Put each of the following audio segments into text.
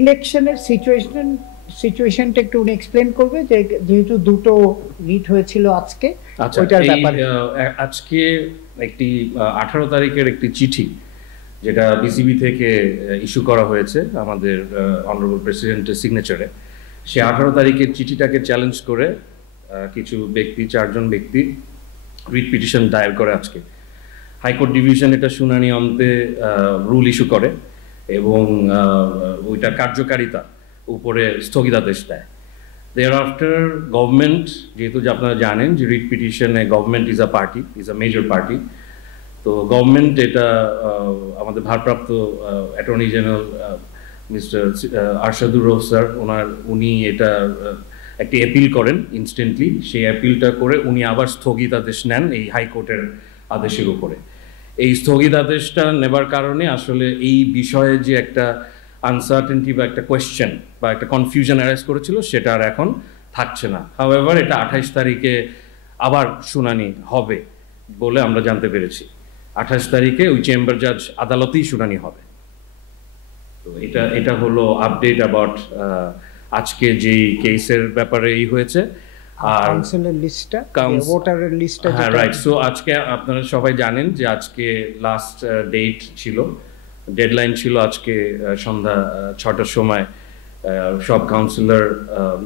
ইলেকশনের সিচুয়েশনটা একটু উনি এক্সপ্লেন করবে যে যেহেতু দুটো রিট হয়েছিল আজকে ওইটার ব্যাপারে। আজকে একটি 18 তারিখের একটি চিঠি যেটা বিসিবি থেকে ইস্যু করা হয়েছে আমাদের অনারেবল প্রেসিডেন্টের সিগনেচারে, সে 18 তারিখের চিঠিটাকে চ্যালেঞ্জ করে কিছু ব্যক্তি, 4 জন ব্যক্তি রিট পিটিশন দায়ের করে আজকে। হাইকোর্ট ডিভিশন এটা শুনানি অন্তে রুল ইস্যু করে এবং ওইটা কার্যকারিতা উপরে স্থগিতাদেশ দেয়। দেয়ার আফটার গভর্নমেন্ট, যেহেতু আপনারা জানেন যে রিট পিটিশনে government is a major party, তো গভর্নমেন্ট এটা আমাদের ভারপ্রাপ্ত attorney general mister Arshadur Rouf sir উনি এটা একটি অ্যাপিল করেন ইনস্ট্যান্টলি। সেই অ্যাপিলটা করে উনি আবার স্থগিতাদেশ নেন এই হাইকোর্টের আদেশের উপরে। এই স্থগিতাদেশটা নেবার কারণে আসলে এই বিষয়ে যে একটা আনসার্টেনটি বা একটা কোয়েশ্চেন বা একটা কনফিউশন অ্যারাইজ করেছিল সেটা আর এখন থাকছে না। হাউএভার এটা 28 তারিখে আবার শুনানি হবে বলে আমরা জানতে পেরেছি। 28 তারিখে ওই চেম্বার জাজ আদালতেই শুনানি হবে। তো এটা হলো আপডেট অ্যাবাউট আজকে যেই কেসের ব্যাপারে এই হয়েছে। আর কাউন্সিলের লিস্টটা, ভোটারের লিস্টটা, হ্যাঁ রাইট। সো আজকে আপনারা সবাই জানেন যে আজকে লাস্ট ডেট ছিল, ডেডলাইন ছিল আজকে সন্ধ্যা 6টার সময় সব কাউন্সিলর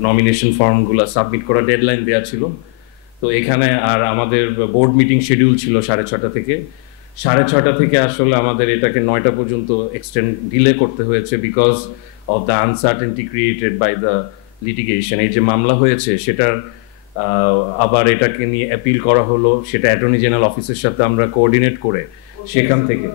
নমিনেশন ফর্মগুলো সাবমিট করা ডেডলাইন দেওয়া ছিল। তো এখানে আর আমাদের বোর্ড মিটিং শিডিউল ছিল 6:30 থেকে। 6:30 থেকে আসলে আমাদের এটাকে 9টা পর্যন্ত এক্সটেন্ড ডিলে করতে হয়েছে because of the uncertainty created by the litigation. এই যে মামলা হয়েছে সেটার আবার এটাকে নিয়ে অ্যাপিল করা হলো, সেটা অ্যাটর্নি জেনারেল অফিসের সাথে আমরা কোঅর্ডিনেট করে সেখান থেকে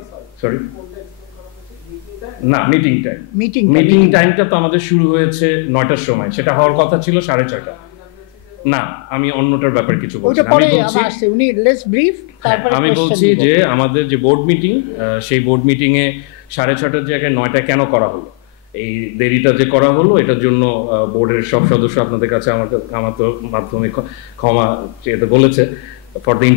না মিটিং টাইমটা তো আমাদের শুরু হয়েছে 9টার সময়, সেটা হওয়ার কথা ছিল 6:30। না, আমি অন্যটার ব্যাপারে কিছু বলছি। আমি বলছি যে আমাদের যে বোর্ড মিটিং, সেই বোর্ড মিটিংয়ে 6:30 জায়গায় 9টা কেন করা হলো, এই দেরিটা যে করা হলো এটার জন্য বোর্ডের সব সদস্য আপনাদের কাছে আমার মাধ্যমে ক্ষমা চেয়ে বলেছে ফর দ্য